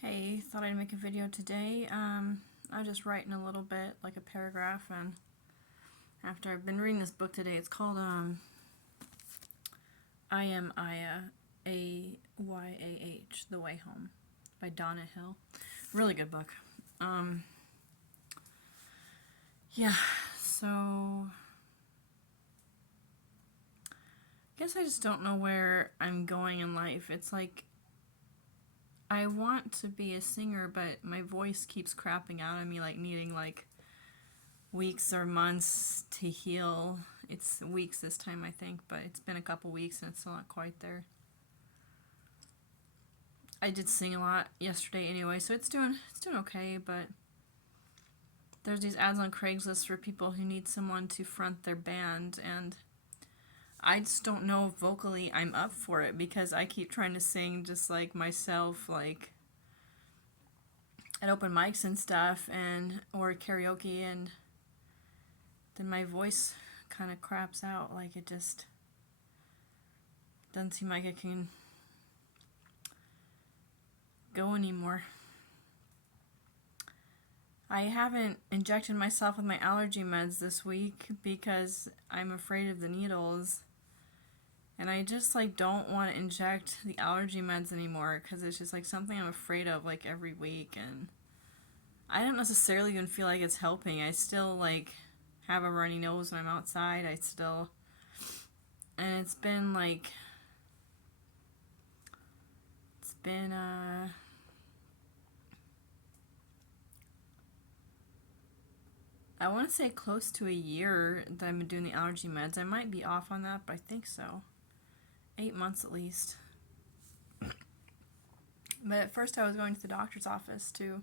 Hey, thought I'd make a video today. I was just writing a little bit, like a paragraph, and after I've been reading this book today, it's called I Am Aya, Ayah, The Way Home, by Donna Hill. Really good book. Um, yeah, so I guess I just don't know where I'm going in life. It's like I want to be a singer, but my voice keeps crapping out on me, like needing like weeks or months to heal. It's weeks this time, I think, but it's been a couple weeks and it's still not quite there. I did sing a lot yesterday anyway, so it's doing okay, but there's these ads on Craigslist for people who need someone to front their band, and I just don't know if vocally I'm up for it because I keep trying to sing just like myself, like at open mics and stuff, and or karaoke, and then my voice kind of craps out. Like it just doesn't seem like it can go anymore. I haven't injected myself with my allergy meds this week because I'm afraid of the needles. And I just like don't want to inject the allergy meds anymore because it's just like something I'm afraid of like every week, and I don't necessarily even feel like it's helping. I still like have a runny nose when I'm outside. And it's been I want to say close to a year that I've been doing the allergy meds. I might be off on that, but I think so. 8 months at least. But at first I was going to the doctor's office to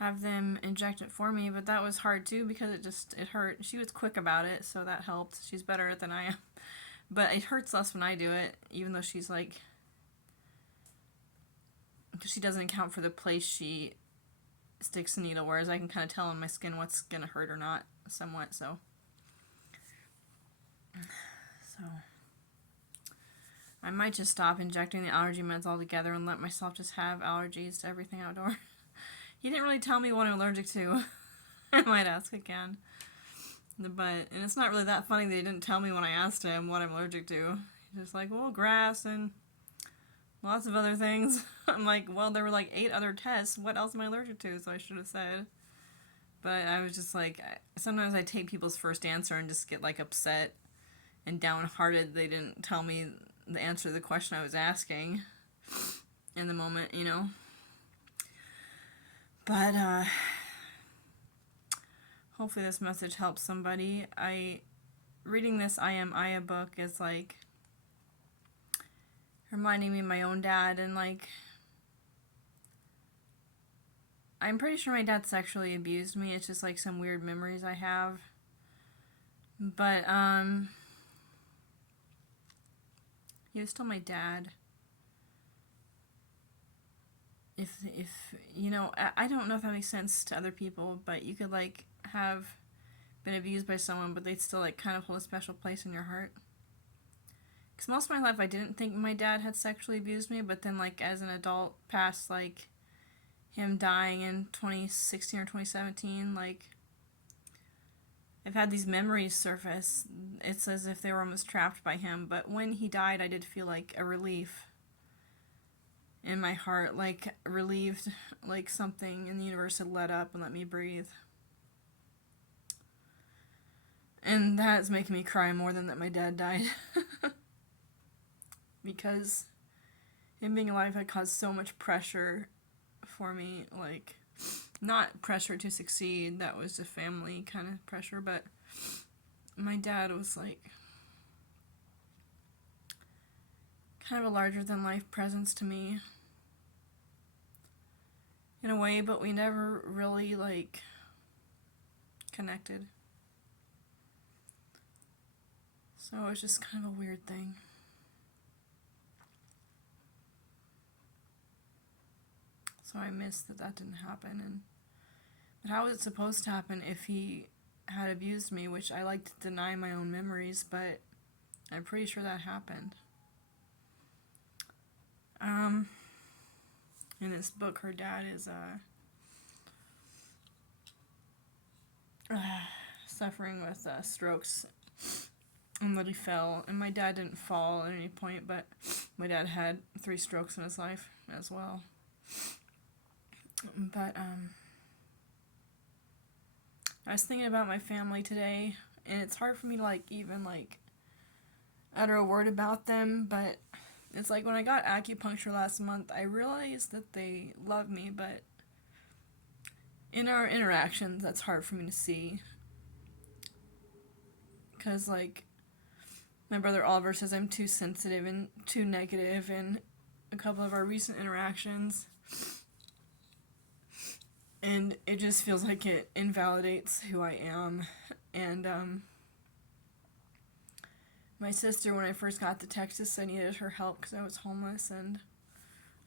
have them inject it for me, but that was hard too because it hurt. She was quick about it, so that helped. She's better than I am. But it hurts less when I do it, even though she's like, because she doesn't account for the place she sticks the needle, whereas I can kind of tell on my skin what's gonna hurt or not somewhat. So I might just stop injecting the allergy meds altogether and let myself just have allergies to everything outdoor. He didn't really tell me what I'm allergic to. I might ask again. And it's not really that funny that he didn't tell me when I asked him what I'm allergic to. He's just like, well, grass and lots of other things. I'm like, well, there were like 8 other tests. What else am I allergic to? So I should have said. But I was just like, sometimes I take people's first answer and just get like upset and downhearted. They didn't tell me the answer to the question I was asking in the moment. But hopefully this message helps somebody. Reading this I Am Aya book is like reminding me of my own dad, and like I'm pretty sure my dad sexually abused me. It's just like some weird memories I have. But he was still my dad. If I don't know if that makes sense to other people, but you could like have been abused by someone, but they'd still like kind of hold a special place in your heart. Because most of my life I didn't think my dad had sexually abused me, but then like as an adult, past like him dying in 2016 or 2017, like I've had these memories surface. It's as if they were almost trapped by him, but when he died, I did feel like a relief in my heart, like relieved, like something in the universe had let up and let me breathe. And that's making me cry more than that my dad died. Because him being alive had caused so much pressure for me, like not pressure to succeed, that was a family kind of pressure, but my dad was like kind of a larger than life presence to me in a way, but we never really like connected. So it was just kind of a weird thing. So I miss that didn't happen. But how was it supposed to happen if he had abused me, which I like to deny my own memories, but I'm pretty sure that happened. Um, In this book, her dad is suffering with strokes, and that he fell. And my dad didn't fall at any point, but my dad had 3 strokes in his life as well. But I was thinking about my family today, and it's hard for me to even utter a word about them, but it's like when I got acupuncture last month, I realized that they love me, but in our interactions, that's hard for me to see. Because, my brother Oliver says I'm too sensitive and too negative in a couple of our recent interactions. And it just feels like it invalidates who I am. And, my sister, when I first got to Texas, I needed her help because I was homeless and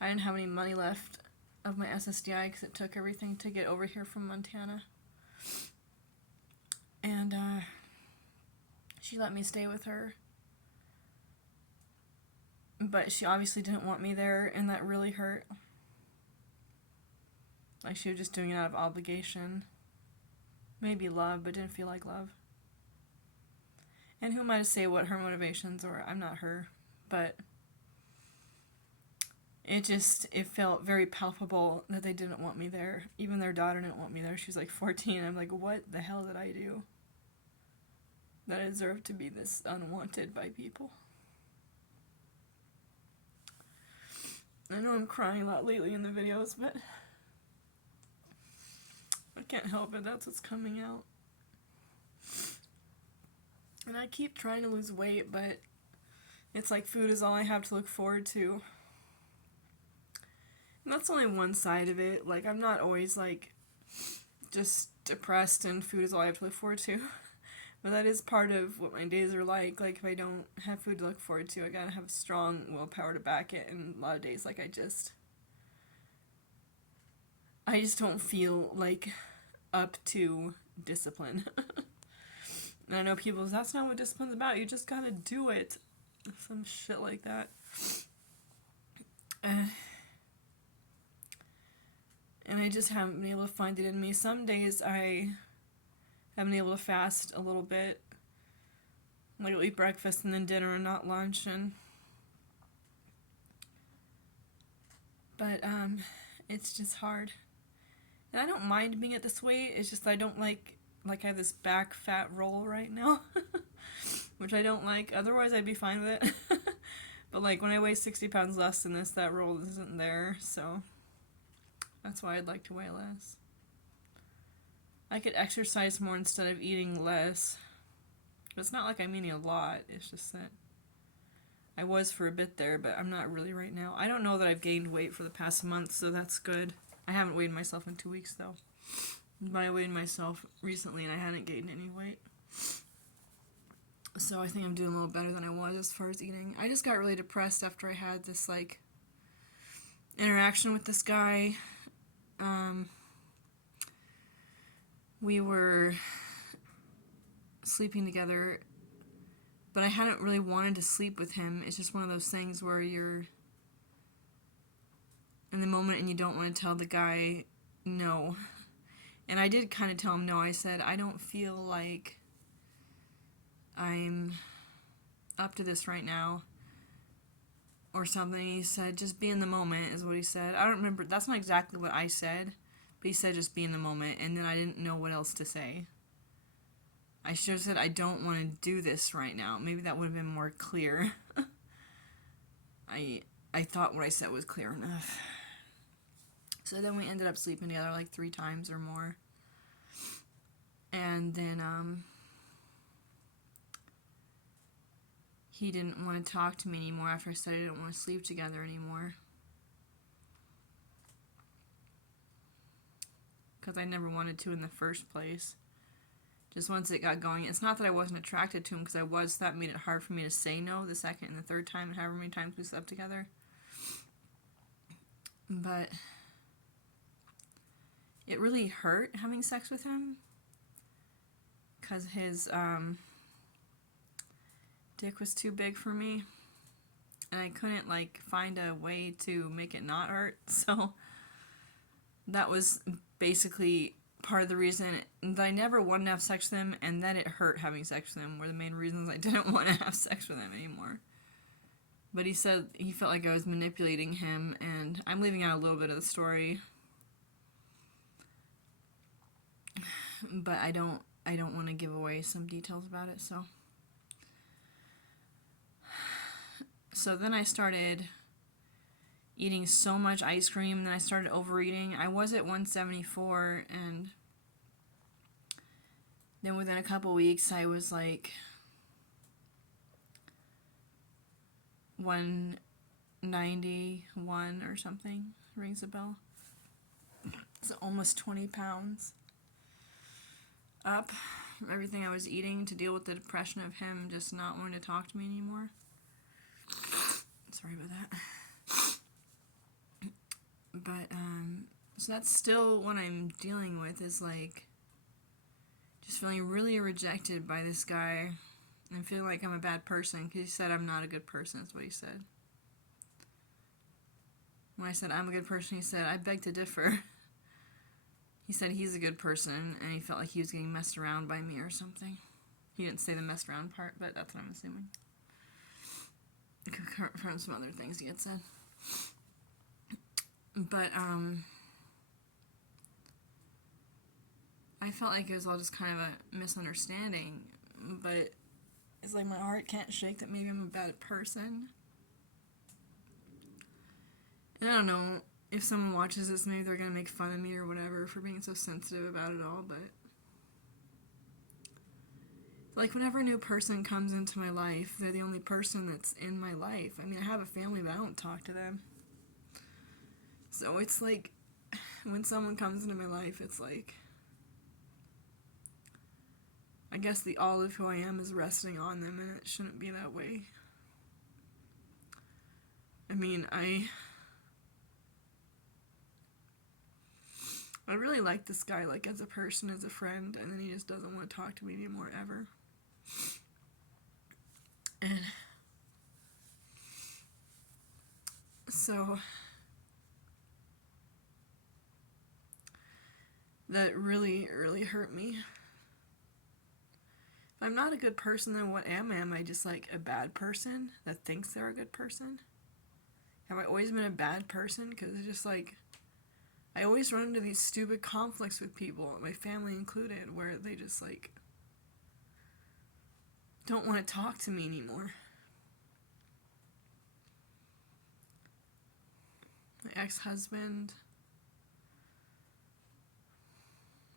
I didn't have any money left of my SSDI because it took everything to get over here from Montana. And she let me stay with her. But she obviously didn't want me there, and that really hurt. She was just doing it out of obligation. Maybe love, but didn't feel like love. And who am I to say what her motivations were? I'm not her. But it felt very palpable that they didn't want me there. Even their daughter didn't want me there. She was 14. I'm like, what the hell did I do that I deserve to be this unwanted by people? I know I'm crying a lot lately in the videos, but I can't help it. That's what's coming out. And I keep trying to lose weight, but it's like food is all I have to look forward to. And that's only one side of it. I'm not always, just depressed and food is all I have to look forward to. But that is part of what my days are like. If I don't have food to look forward to, I gotta have strong willpower to back it. And a lot of days, I just don't feel, up to discipline. And I know people say, that's not what discipline's about. You just gotta do it. Some shit like that. And I just haven't been able to find it in me. Some days I haven't been able to fast a little bit. I'll eat breakfast and then dinner and not lunch. But it's just hard. And I don't mind being at this weight. It's just I don't like I have this back fat roll right now, which I don't like. Otherwise, I'd be fine with it. But when I weigh 60 pounds less than this, that roll isn't there. So that's why I'd like to weigh less. I could exercise more instead of eating less. But it's not like I'm eating a lot. It's just that I was for a bit there, but I'm not really right now. I don't know that I've gained weight for the past month, so that's good. I haven't weighed myself in 2 weeks, though. But I weighed myself recently, and I hadn't gained any weight. So I think I'm doing a little better than I was as far as eating. I just got really depressed after I had this, interaction with this guy. We were sleeping together, but I hadn't really wanted to sleep with him. It's just one of those things where you're in the moment and you don't want to tell the guy no. And I did kind of tell him no. I said, I don't feel like I'm up to this right now or something. He said, just be in the moment is what he said. I don't remember. That's not exactly what I said, but he said just be in the moment, and then I didn't know what else to say. I should have said, I don't want to do this right now. Maybe that would have been more clear. I thought what I said was clear enough. So then we ended up sleeping together 3 times or more. And then he didn't want to talk to me anymore after I said I didn't want to sleep together anymore. Because I never wanted to in the first place. Just once it got going. It's not that I wasn't attracted to him, because I was. That made it hard for me to say no the second and the third time, and however many times we slept together. But it really hurt having sex with him, because his dick was too big for me. and I couldn't like find a way to make it not hurt. So that was basically part of the reason that I never wanted to have sex with him, and that it hurt having sex with him were the main reasons I didn't want to have sex with him anymore. But he said he felt like I was manipulating him, and I'm leaving out a little bit of the story. But I don't want to give away some details about it, so then I started eating so much ice cream, and then I started overeating. I was at 174, and then within a couple weeks I was like 191 or something. Rings a bell. It's almost 20 pounds up from everything I was eating to deal with the depression of him just not wanting to talk to me anymore. Sorry about that. But, so that's still what I'm dealing with, is like just feeling really rejected by this guy and feeling like I'm a bad person, because he said I'm not a good person. That's what he said. When I said I'm a good person, he said I beg to differ. He said he's a good person, and he felt like he was getting messed around by me or something. He didn't say the messed around part, but that's what I'm assuming. From some other things he had said. But, I felt like it was all just kind of a misunderstanding, but it's like my heart can't shake that maybe I'm a bad person. And I don't know, if someone watches this, maybe they're gonna make fun of me or whatever for being so sensitive about it all, but like whenever a new person comes into my life, they're the only person that's in my life. I mean, I have a family, but I don't talk to them. So it's like, when someone comes into my life, it's like, I guess the all of who I am is resting on them, and it shouldn't be that way. I mean, I really like this guy, like, as a person, as a friend, and then he just doesn't want to talk to me anymore, ever. And so that really, really hurt me. If I'm not a good person, then what am I? Am I just like a bad person that thinks they're a good person? Have I always been a bad person? Because it's just like, I always run into these stupid conflicts with people, my family included, where they just like don't want to talk to me anymore. My ex-husband,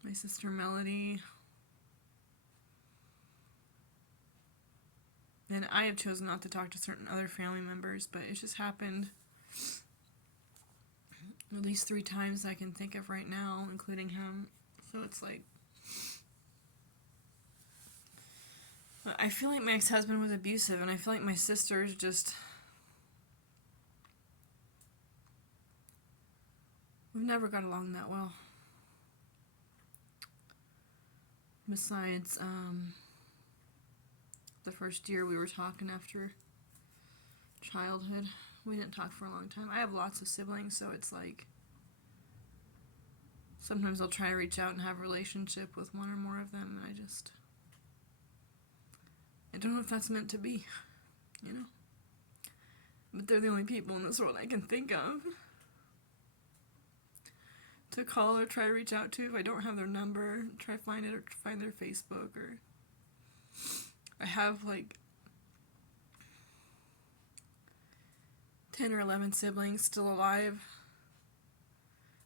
my sister Melody, and I have chosen not to talk to certain other family members, but it just happened at least 3 times I can think of right now, including him. So it's like, I feel like my ex-husband was abusive, and I feel like my sisters just, we've never got along that well. Besides, the first year we were talking after childhood. We didn't talk for a long time. I have lots of siblings, so it's like, sometimes I'll try to reach out and have a relationship with one or more of them, and I don't know if that's meant to be, you know? But they're the only people in this world I can think of to call or try to reach out to if I don't have their number, try to find it or find their Facebook, or I have like 10 or 11 siblings still alive.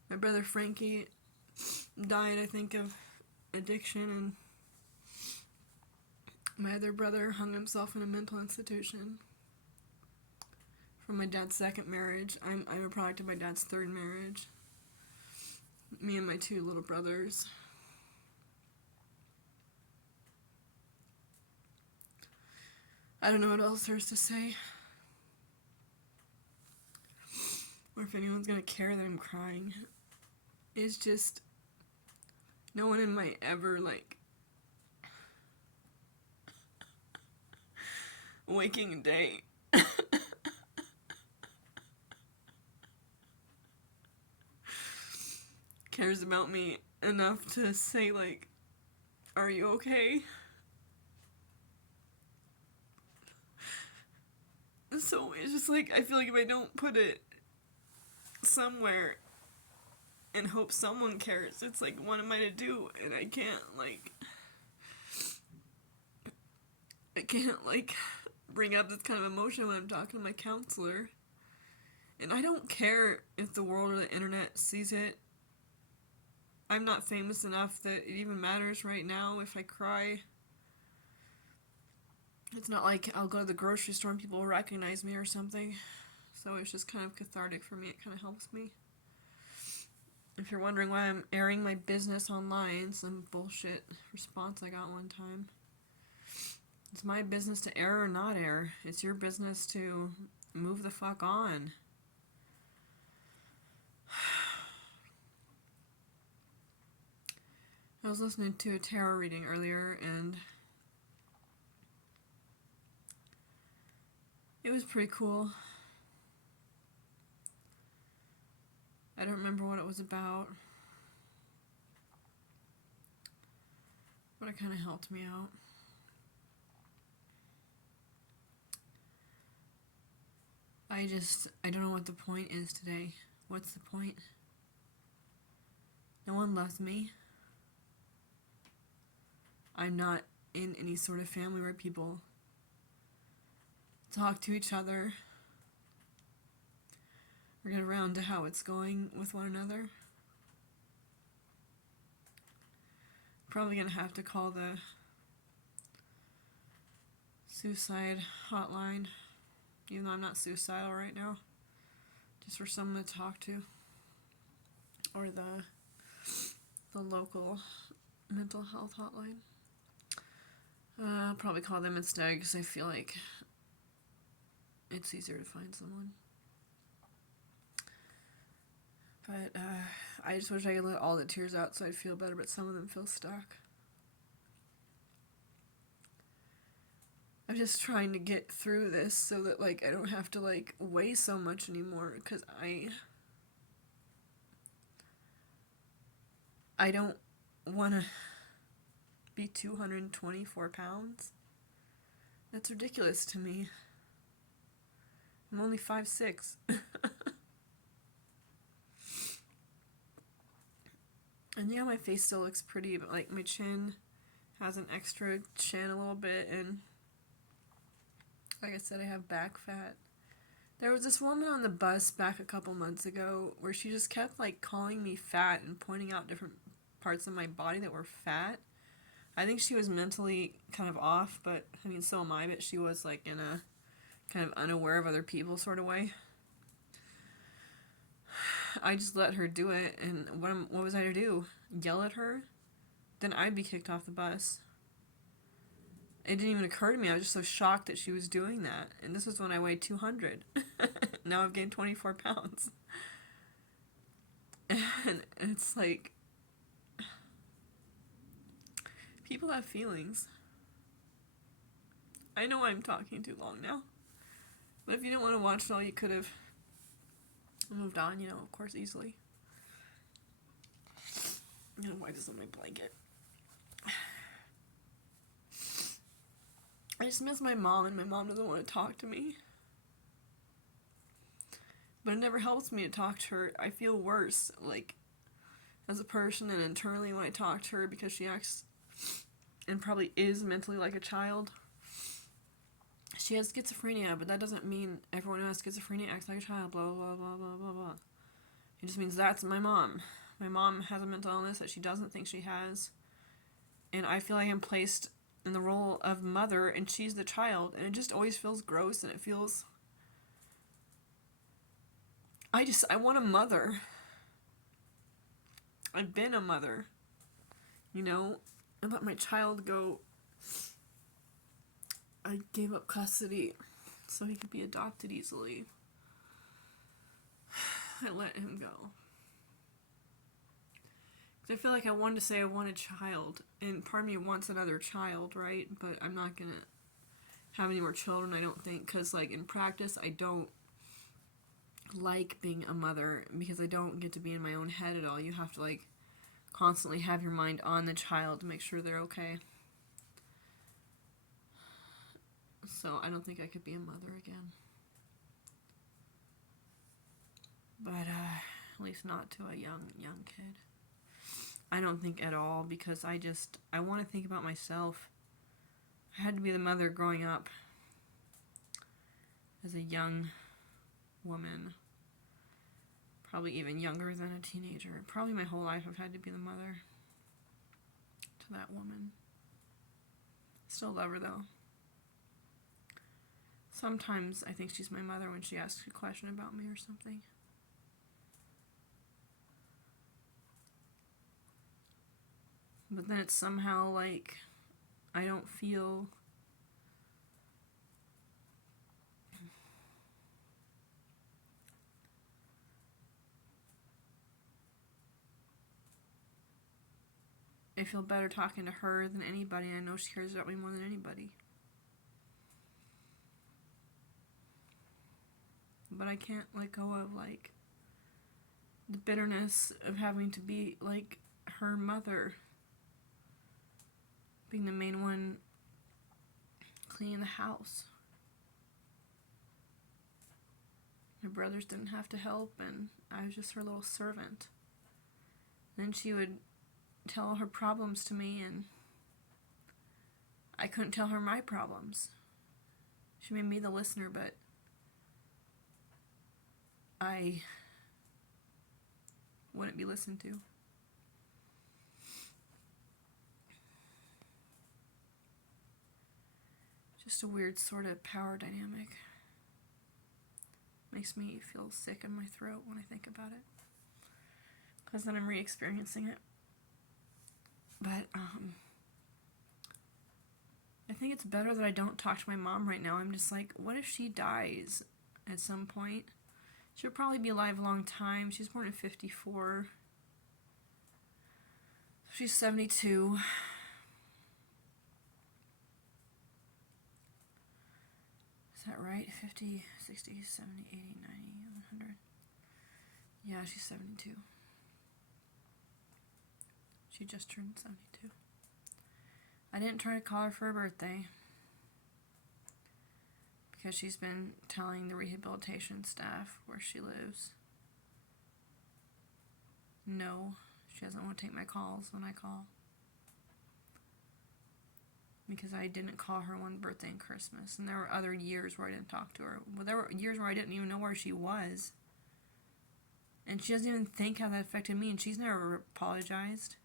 My brother Frankie died, I think, of addiction, and my other brother hung himself in a mental institution from my dad's second marriage. I'm a product of my dad's third marriage. Me and my 2 little brothers. I don't know what else there's to say. Or if anyone's gonna care that I'm crying. It's just, no one in my ever, like, waking day cares about me enough to say, like, are you okay? So it's just like, I feel like if I don't put it somewhere and hope someone cares, it's like, what am I to do? And I can't, bring up this kind of emotion when I'm talking to my counselor. And I don't care if the world or the internet sees it. I'm not famous enough that it even matters right now if I cry. It's not like I'll go to the grocery store and people will recognize me or something. So it's just kind of cathartic for me. It kind of helps me. If you're wondering why I'm airing my business online, some bullshit response I got one time. It's my business to air or not air. It's your business to move the fuck on. I was listening to a tarot reading earlier, and it was pretty cool. I don't remember what it was about, but it kind of helped me out. I don't know what the point is today. What's the point? No one loves me. I'm not in any sort of family where people talk to each other or get around to how it's going with one another. Probably gonna have to call the suicide hotline, even though I'm not suicidal right now, just for someone to talk to, or the local mental health hotline. I'll probably call them instead because I feel like it's easier to find someone. But I just wish I could let all the tears out so I'd feel better, but some of them feel stuck. I'm just trying to get through this so that, like, I don't have to, like, weigh so much anymore, because I don't want to be 224 pounds. That's ridiculous to me. I'm only 5'6". And yeah, my face still looks pretty, but, like, my chin has an extra chin a little bit, and like I said, I have back fat. There was this woman on the bus back a couple months ago where she just kept, like, calling me fat and pointing out different parts of my body that were fat. I think she was mentally kind of off, but, I mean, so am I, but she was, like, in a kind of unaware of other people sort of way. I just let her do it, and what was I to do? Yell at her? Then I'd be kicked off the bus. It didn't even occur to me. I was just so shocked that she was doing that. And this was when I weighed 200. Now I've gained 24 pounds. And it's like, people have feelings. I know I'm talking too long now. But if you didn't want to watch it all, you could have moved on, of course, easily. Why does my blanket? I just miss my mom, and my mom doesn't want to talk to me. But it never helps me to talk to her. I feel worse, like, as a person, and internally when I talk to her, because she acts and probably is mentally like a child. She has schizophrenia, but that doesn't mean everyone who has schizophrenia acts like a child, blah, blah, blah, blah, blah, blah. It just means that's my mom. My mom has a mental illness that she doesn't think she has. And I feel like I'm placed in the role of mother, and she's the child, and it just always feels gross, and it feels... I want a mother. I've been a mother. I let my child go. I gave up custody so he could be adopted easily. I let him go. I feel like I wanted to say I want a child, and part of me wants another child, right? But I'm not going to have any more children, I don't think, because, like, in practice, I don't like being a mother because I don't get to be in my own head at all. You have to like constantly have your mind on the child to make sure they're okay. So I don't think I could be a mother again. But at least not to a young kid. I don't think at all, because I want to think about myself. I had to be the mother growing up as a young woman, probably even younger than a teenager. Probably my whole life I've had to be the mother to that woman. Still love her though. Sometimes I think she's my mother when she asks a question about me or something. But then it's somehow like I don't feel better talking to her than anybody. I know she cares about me more than anybody. But I can't let go of like the bitterness of having to be like her mother, being the main one cleaning the house. My brothers didn't have to help, and I was just her little servant. Then she would tell all her problems to me, and I couldn't tell her my problems. She made me the listener, but I wouldn't be listened to. Just a weird sort of power dynamic. Makes me feel sick in my throat when I think about it, because then I'm re-experiencing it. But I think it's better that I don't talk to my mom right now. I'm just like, what if she dies at some point? She'll probably be alive a long time. She's born in 54. She's 72. Is that right? 50, 60, 70, 80, 90, 100. Yeah, she's 72. She just turned 72. I didn't try to call her for her birthday because she's been telling the rehabilitation staff where she lives no, she doesn't want to take my calls when I call, because I didn't call her one birthday and Christmas, and there were other years where I didn't talk to her. Well, there were years where I didn't even know where she was, and she doesn't even think how that affected me, and she's never apologized.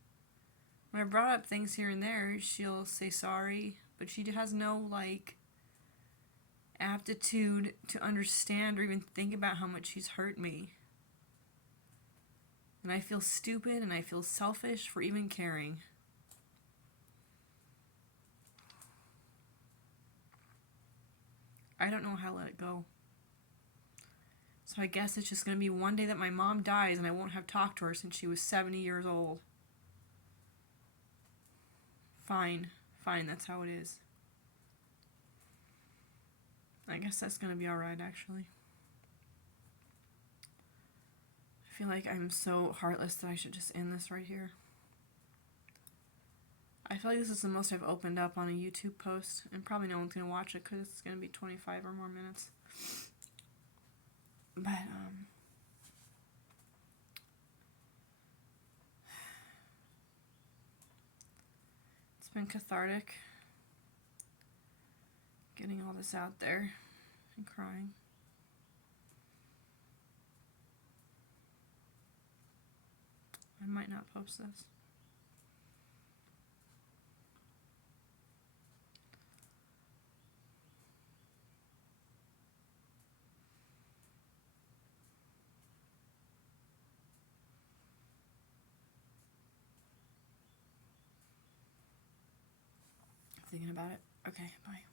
When I brought up things here and there, she'll say sorry, but she has no, like, aptitude to understand or even think about how much she's hurt me. And I feel stupid and I feel selfish for even caring. I don't know how to let it go. So I guess it's just going to be one day that my mom dies and I won't have talked to her since she was 70 years old. Fine, that's how it is. I guess that's going to be alright, actually. I feel like I'm so heartless that I should just end this right here. I feel like this is the most I've opened up on a YouTube post, and probably no one's going to watch it because it's going to be 25 or more minutes. But, it's been cathartic getting all this out there and crying. I might not post this. Thinking about it. Okay, bye.